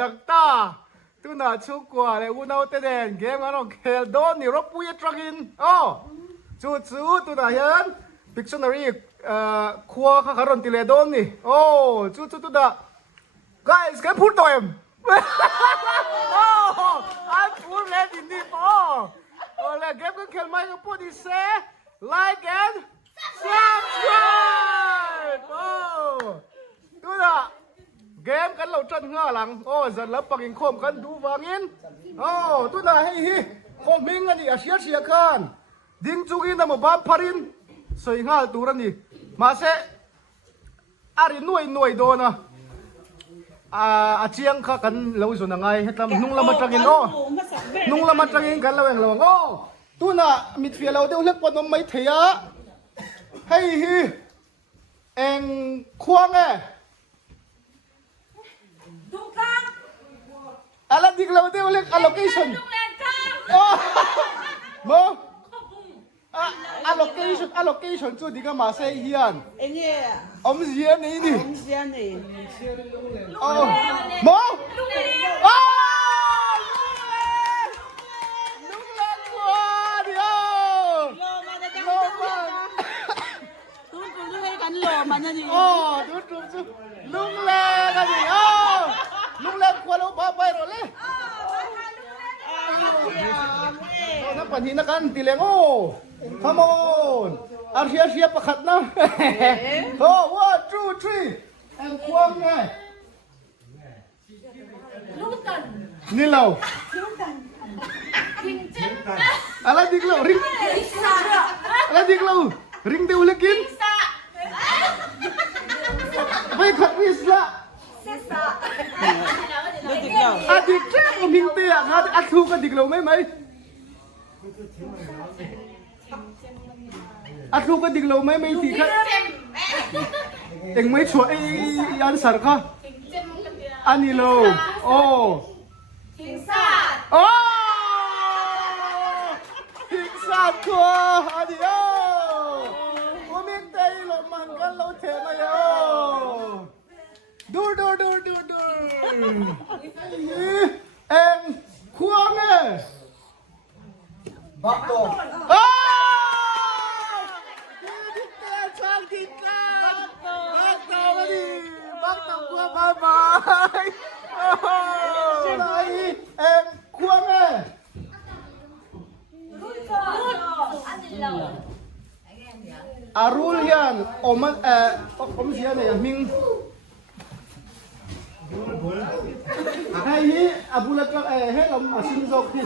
ดักตาตุน่าชุกกว่าเลยอุณเอาเตเดนเกมกันองเคลโดนนี่รบปุยตรักินอ๋อจู่ตุน่าเห็นพิกชันนารีครัวข้าคารอนติเลโดนนี่โอ้จู่ตุน่า guys can put them oh I put that in the ball oh let game can kill my put it say like and subscribe oh ตุน่าเกมกันเราจันง่าหลังโอ้จันแล้วปังยิงโคมกันดูวางยินโอ้ตุน่าให้ฮีโคมมิงกันนี่อาเชียกันดิ้งจุกินแต่หมู่บ้านพารินสวยงามตัวนี้มาเสอาริหน่วยโดนะอาเจียงข้ากันเราส่วนยังไงให้ทำนุ่งละมัดจักินโอ้นุ่งละมัดจักินกันเราเองเราโอ้ตุน่ามิดเฟียเราเดี๋ยวเล็กปนมไม่เทียให้ฮีเองควงเอ้อะไรดิกเราเดี๋ยวเล็ก allocation โมallocation จุดดิกมาเสียเฮียนอมเสียนี่นี่โอ้โมลุงเล่นกว่าเดียวโลมันโอ้ดูลุงเล่นกันดิโอ้ลุงเล่นกว่าเราบ้าไปหรอเลยนักปั่นหินนักกันตีเลงโอ้ come on อาเชียประคัดนะโอ้ one two three แองควงไงนี่เราอะไรดิกเราริงอะไรดิกเราริงเดียวเล็กินไม่ขัดวิสละอาดิกแค่มิงเตียค่ะอาทูกันดิกเราไหมอาทูกันดิกเราไม่ทีค่ะเอ็งไม่ช่วยอันสารค่ะอันนี้เราโอ้โอ้ทิงซาตัวอันนี้โอ้ผมมิงเตียเรามันกันเราเทมาโยดูเอ็งควงเนี่ยบักโตดิเตะช่างดิเตะบักโตมาดิบักโตควงบายอะไรเอ็งควงเนี่ยอารุลยันอมเสียเนี่ยมิงให้อาบุลก็ให้เรามาซิมโซกที่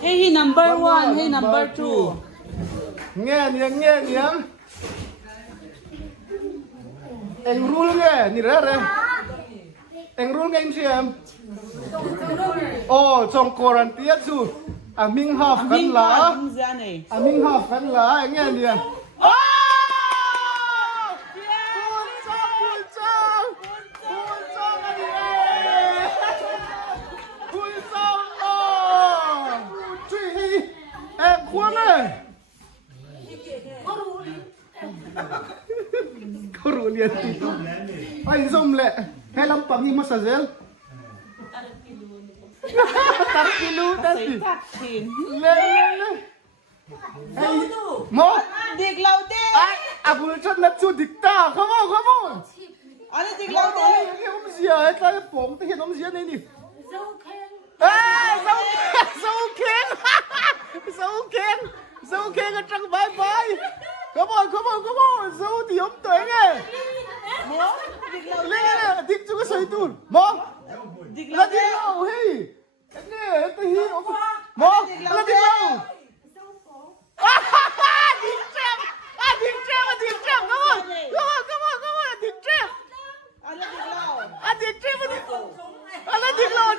ให้ number 1ให้ number 2เงี้ยเอ็งรูลเงี้ยนี่อะไรเอ็งรูลเงี้ยเชียมโอ้จงกรันเตียสูอามิงฮาฟกันละอามิงฮาฟกันละเงี้ยเนี่ยเขารู้เรียนติดไอ้ส้มแหละให้ลำปังที่มาซาเซลตัดกิลูตัดสิเล่ไอ้หมอดิกเราเด้ไอ้อาบุลชันนัดจูดิกตาเข้ามาอะไรดิกเราเด้เฮ้ยผมเสียไอ้ตาผมแต่เห็นผมเสียในนี่เอ้ยเจ้าเข่งกันจังบาย come on เจ้าที่ผมตัวไงหมอเล่นดิกจูก็ใส่ตูนหมอดิกเราเฮ้ยเนี่ยตัวฮีหมอแล้วดิกเราดิกเจ็บcome on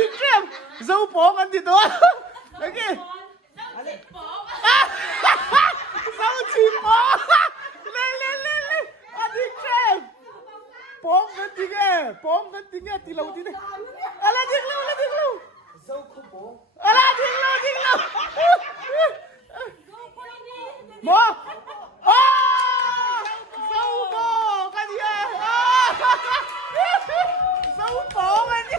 ดิกเจ็บเจ้าปองกันดิตัวโอเคเจ้าชีปองเล่ดิกเจ็บปองกันดิแกตีเราดิเนี่ยอะไรดิกเราเจ้าคุปองอะไรดิกเราหมอเจ้าปองกันดิเจ้าปองกันดิ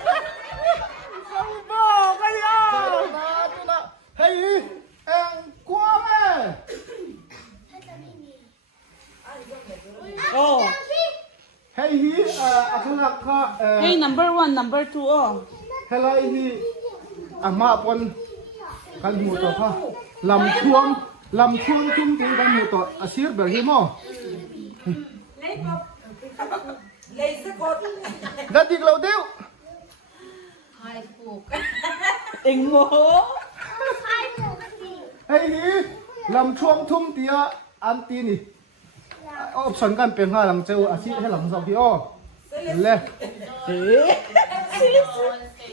1 number 2 oh เฮลัยฮีอามาปนกันหมูต่อค่ะลำช่วงจุ่มตีกันหมูต่ออาชีพแบบนี้มั้งดัดดิกเราเดียว ing mo เฮ้ยฮีลำช่วงทุ่มเตียอันตีนี่ออปชั่นกันเป็นห้าหลังเจ้าอาชีพให้หลังสองพี่อ้อเล่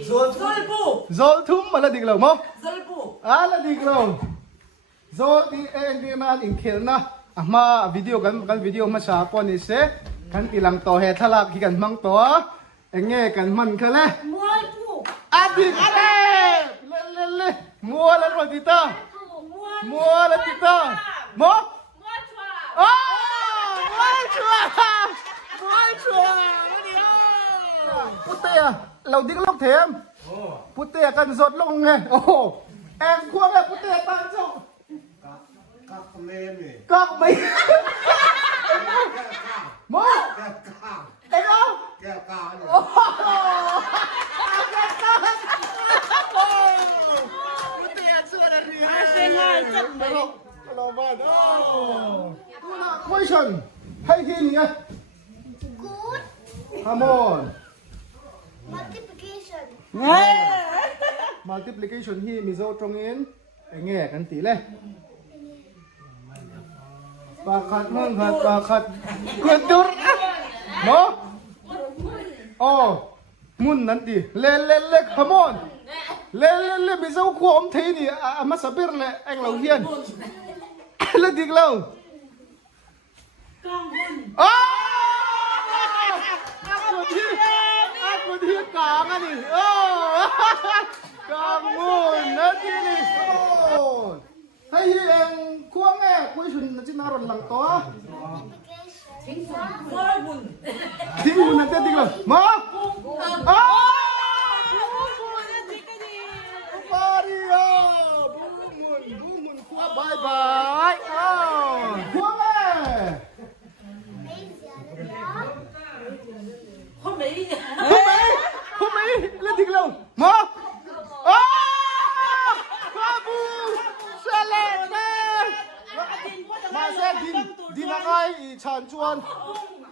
โซลทุ่มมาละดิกเรามั้งละดิกเราโซลที่เองที่นั่นอิงเขลนะมาวิดีโอกันวิดีโอมาชาปนิเสกันตีหลังต่อเหตุทลักที่กันมังตัวเองเงี้ยกันมันแค่เลยอาดิกอะไรเล่มัวแล้วรถติดมัวแล้วติดมัวโอ้มัวชัวเดียวพุทเตียเราดิกลูกเทมพุทเตียกันสดลงไงโอ้แองควงเลยพุทเตียตั้งโจกักไม่มัวเอ็งเอาแก้วกาโอ้แก้วกาพุทเตียเสื้อนาทีให้เราบ้านโอ้ตัวน่ะ question ให้ทีนี้ไง Good come on multiplication. multiplication ที่มีโซ่ตรงนี้แง่กันตีเลยปากขัดมึงขัดปากขัดกดดุรเนาะโอ้มุนนั่นตีเล่ come on เล่มีโซ่ขวมทีนี่มาสเปรเลยเอ็งเราเฮียนเล่ดิกเราอ้กูที่กลางอ่ะนี่โอ้กลางมุนนะที่นี่โอ้ให้เองควงแง่คุยชุนจินารอนหลังตัวทิ้งมุนนั่นเต้นดิเลยมาอ้าบาริโอบูมุนควงบายบายอ้าควงแง่คุณไม่เล่นดิกเรามาอ้าบาบูเซเลเน่มาเซดินอะไรฉันชวน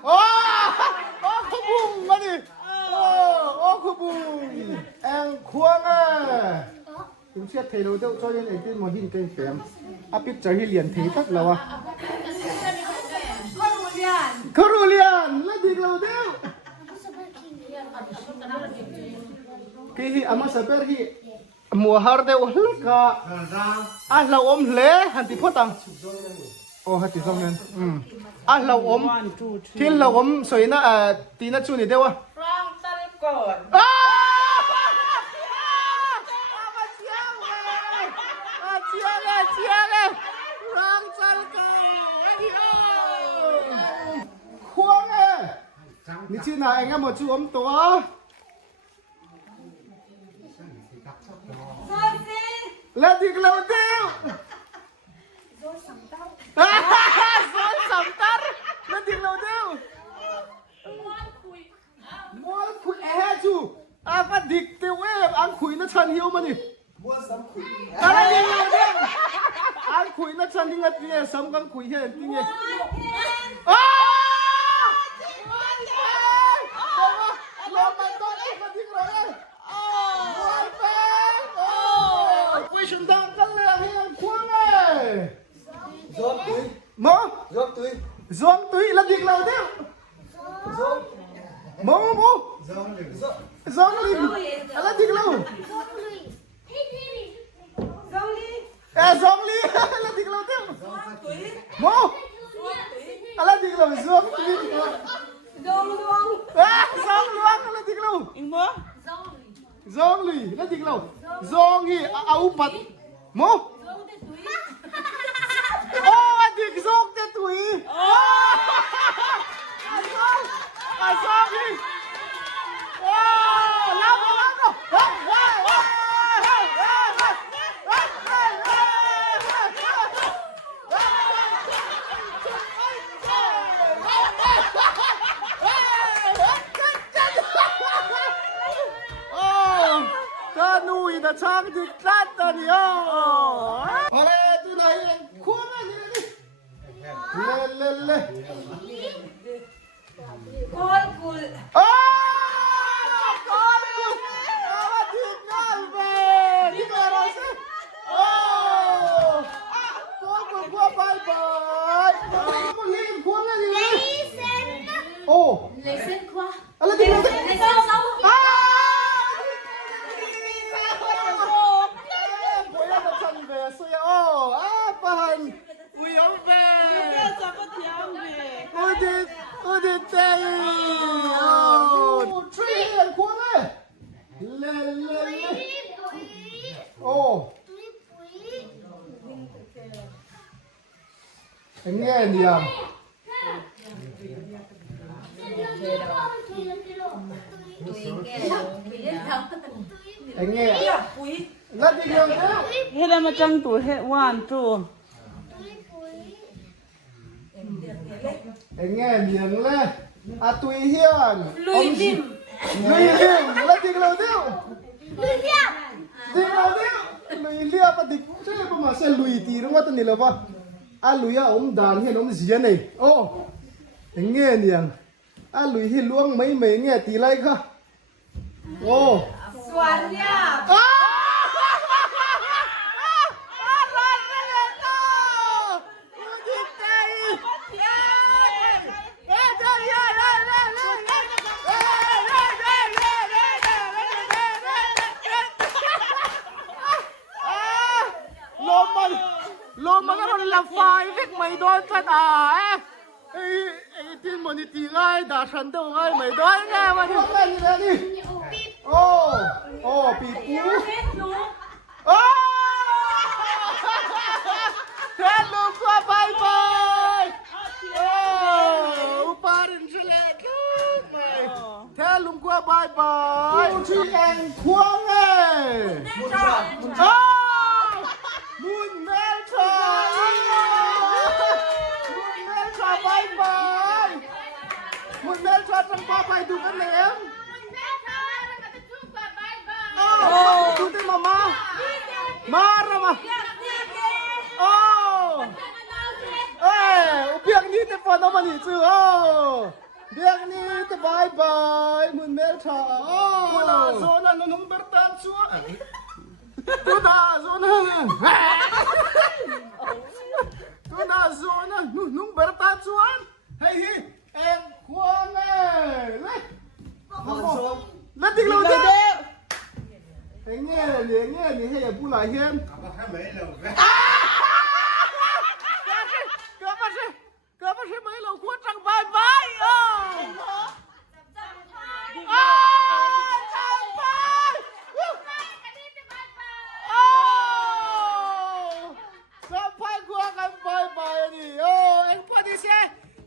โอ้ขบุงมาดิโอ้ขบุงแองควงอ่ะถึงเชื่อเทโลเจ้าช่วยเองที่มาหินเก่งเต็มอาปิดใจให้เรียนทีทักแล้วอ่ะคารูเลียนเล่นดิกเราเดียวKihi ama seperti muhar de uhlka la om le hanti potang oh hati songen la om til la om soina tina chuni dewa Wrong tal kon chiale rang sal ko khuang ni chi na anh em một chú ấm to là gì lâu tiêu rồi sắm tắt là gì lâu tiêu mua khui chú phát địch tiêu em ăn khui nó chân hiếu mà nè mua sắm khui là gì lâu tiêu ăn khui nó chân đi ngắt đi sắm con khui hết đi nhỉ Zoang túi là việc nào đấy? Mô Zoang lì là việc nào? Zoang lì là việc nào đấy? Mô là việc nào? Zoang túi Zoang luang là việc nào? ing mo Zoang lì là việc nào? Zoang hi áo bát Mô Dik zong te tui. Azong đi. Lao đâu. างถึงสั้นตอนนี้โอ้อะไรตัวไหนเองควงอะไรนี่เล่นเลย Call cool. โอ้ก่อนกูเอามาทิ้งน้ำไปที่เบอร์เราสิโอ้ควงกูควงไปมันรีบควงอะไรนี่ Listen. โอ้ Listen quoi? อะไรที่เรา Listen sao? 不要再唱呗，是呀哦，啊，不喊，不要呗，我的爹哦，吹很狂嘞，来来来，哦，很爱你啊，很爱，那这个呢？ Hết mà trăng tuổi hết one two. Anh nghe miệng lên à tùy hiền Lùi tim. lùi liêm là tình lâu tiêu tình lâu tiêu lùi liêm mà tình chứ mà sẽ lùi tí đúng không tên này là ba à lùi à ông đàn hiền ông gì này ô anh nghe miệng à lùi hiền luông mấy mấy nghe tí lại cơ ô Xoắn nha. Lôm mà nó là phai việc mày đôi chân à ấy tin mà đi tí ngay đã sẵn đâu ngay mày đôi nghe mà đi nghe như thế đi ô ô bị cú ô thế lùm qua bye bye ô ba đừng chơi lẹ mày thế lùm qua bye bye chị em khoang ấy ô Moon Melcha! Moon Melcha, bye bye! Moon Melcha, chẳng qua bài đủ cái ném! Oh! Tụi tên mà! Ma ra mà! Oh! Ê! Biết ní tên phần đó mà nhỉ chứ! Oh! Biết ní tên bye bye! Moon Melcha! Oh! Moon Melcha, nó nung bertan xuống! Tuna zona. Tuna zona. Nung bertat suan. Hey hey. Em khoan này. Lấy. Lấy tiếng lâu thế. Anh nghe hay là bu lại hiên. Cơ mà sẽ mấy lâu cuốn trăng vai vai.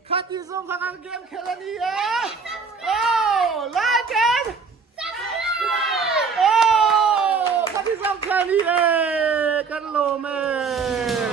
Cut this off ang game kailan niya? Oh, like it! Oh, cut this off kailan niya? Kan lo man.